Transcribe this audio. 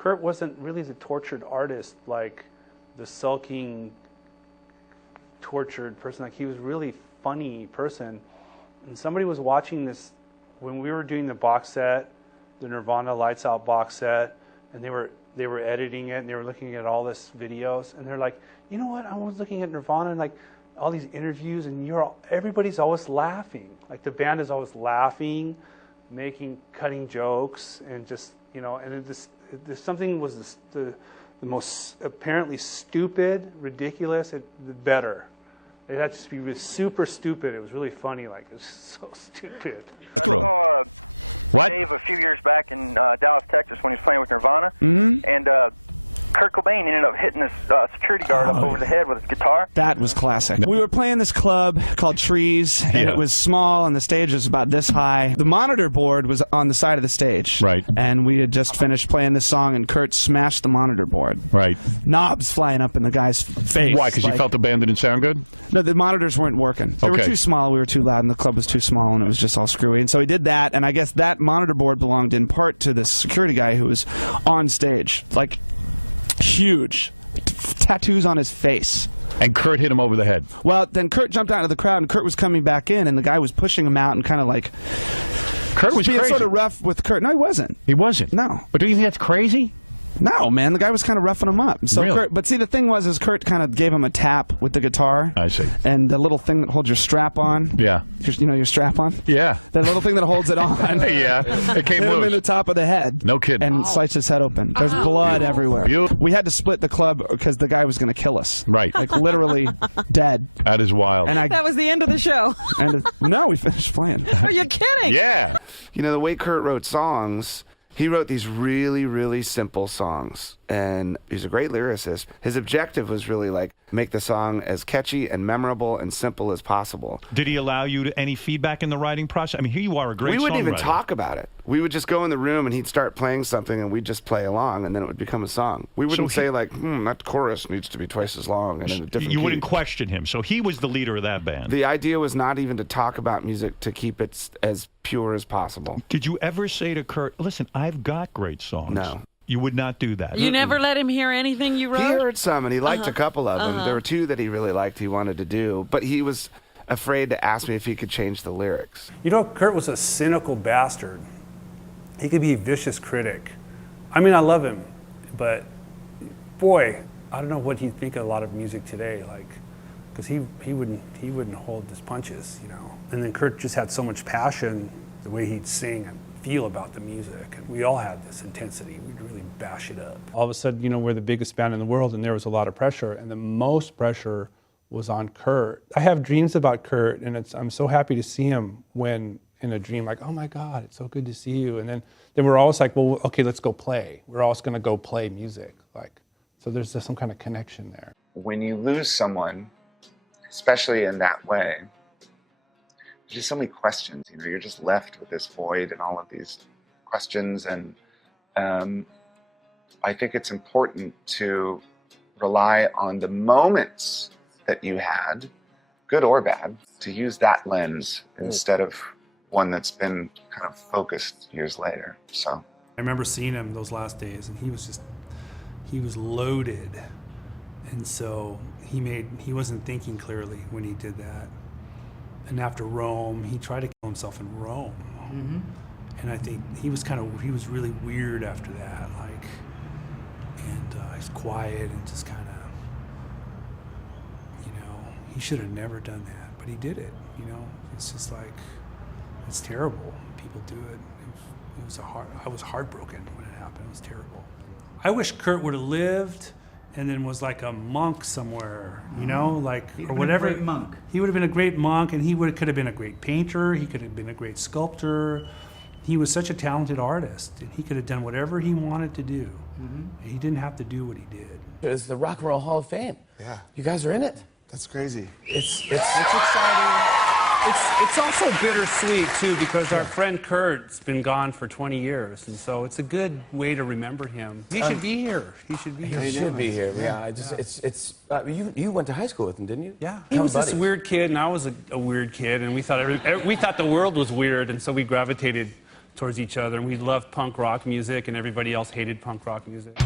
Kurt wasn't really the tortured artist, like the sulking, tortured person. Like, he was a really funny person. And somebody was watching this when we were doing the box set, the Nirvana Lights Out box set, and they were editing it, and they were looking at all this videos, and they're like, you know what? I was looking at Nirvana and like all these interviews, and everybody's always laughing. Like, the band is always laughing, cutting jokes, and just, you know, and something was the most apparently stupid, ridiculous, the better. It had to be super stupid. It was really funny. Like, it was so stupid. I saw Dave a few years back in Dallas, Texas, when he was playing with Nirvana, and Kurt Cobain ended up hitting this security guard up over the head with his guitar. That was classic. We were playing this club called Trees, and it was small, and the stage was about this high. The monitor board was on the side of the stage. Right. And we had just finished playing this song, and Kurt smashed the monitor board. Right. Knobs flying up in the guy's face. Why? Because you felt the band didn't sound good? No, the monitors weren't working. They were too small, we were too loud, and the club was too small, and it was just all screwy. And so he did that, and I guess that monitor board belonged in part to this security guy who was on stage. Like, huge. Tattoos on his face. And Kurt hit him over the head. Well, then Kurt jumped out of the crowd, and Kurt was coming back in, and the guy was pushing him out and kind of like... Kurt was being crazy. Sort of rough with Kurt. No, he wasn't. He wasn't? No. But do you think that's crazy? No, man. The guy was kind of roughing him up. So really? Kurt, but see, the thing was, is Kurt kind of gave him a tap with the guitar. I see. And the little thing that holds your strap on. Yeah. You know your strap on? Yeah. That little thing that holds it on. Yeah. It came hit loose. him in the top of the head. No kidding. And sliced his head open. There's blood everywhere. We had to split the club because the guy was going to kill us. Right. Like, literally dead. That is wild. And that was the end of the show. And no, we finished playing. Are you kidding? Yeah. You know, the way Kurt wrote songs, he wrote these really, really simple songs. And he's a great lyricist. His objective was really like make the song as catchy and memorable and simple as possible. Did he allow you any feedback in the writing process? I mean, here you are, a great songwriter. We wouldn't even talk about it. We would just go in the room and he'd start playing something and we'd just play along and then it would become a song. We wouldn't say like, that chorus needs to be twice as long and in a different You key. wouldn't question him. So he was the leader of that band. The idea was not even to talk about music, to keep it as pure as possible. Did you ever say to Kurt, listen, I've got great songs? No. You would not do that. You never let him hear anything you wrote? He heard some, and he liked a couple of them. There were two that he really liked, he wanted to do, but he was afraid to ask me if he could change the lyrics. You know, Kurt was a cynical bastard. He could be a vicious critic. I mean, I love him, but boy, I don't know what he'd think of a lot of music today, like, because he wouldn't hold his punches, you know. And then Kurt just had so much passion, the way he'd sing and feel about the music, and we all had this intensity. We'd really bash it up. All of a sudden, you know, we're the biggest band in the world, and there was a lot of pressure, and the most pressure was on Kurt. I have dreams about Kurt, and I'm so happy to see him when in a dream, like, oh my God, it's so good to see you. And then we're always like, well, okay, let's go play. We're always gonna go play music, like, so there's just some kind of connection there. When you lose someone, especially in that way, there's just so many questions, you know, you're just left with this void and all of these questions. And I think it's important to rely on the moments that you had, good or bad, to use that lens instead of one that's been kind of focused years later. So I remember seeing him those last days, and he was loaded. And so he wasn't thinking clearly when he did that. And after Rome, he tried to kill himself in Rome. And I think he was really weird after that, like, and he's quiet and just kind of, you know, he should have never done that, but he did it, you know. It's just like, it's terrible. People do it. I was heartbroken when it happened. It was terrible. I wish Kurt would have lived and then was like a monk somewhere, you know, like, or whatever. A great monk. He would have been a great monk, and he could have been a great painter. He could have been a great sculptor. He was such a talented artist, and he could have done whatever he wanted to do. He didn't have to do what he did. It's the Rock and Roll Hall of Fame. Yeah. You guys are in it. That's crazy. It's exciting. It's also bittersweet, too, because our friend Kurt's been gone for 20 years, and so it's a good way to remember him. He should be here. He should be here. He should be here. Yeah. You went to high school with him, didn't you? Yeah. He was this weird kid, and I was a weird kid, and we thought the world was weird, and so we gravitated towards each other, and we loved punk rock music, and everybody else hated punk rock music.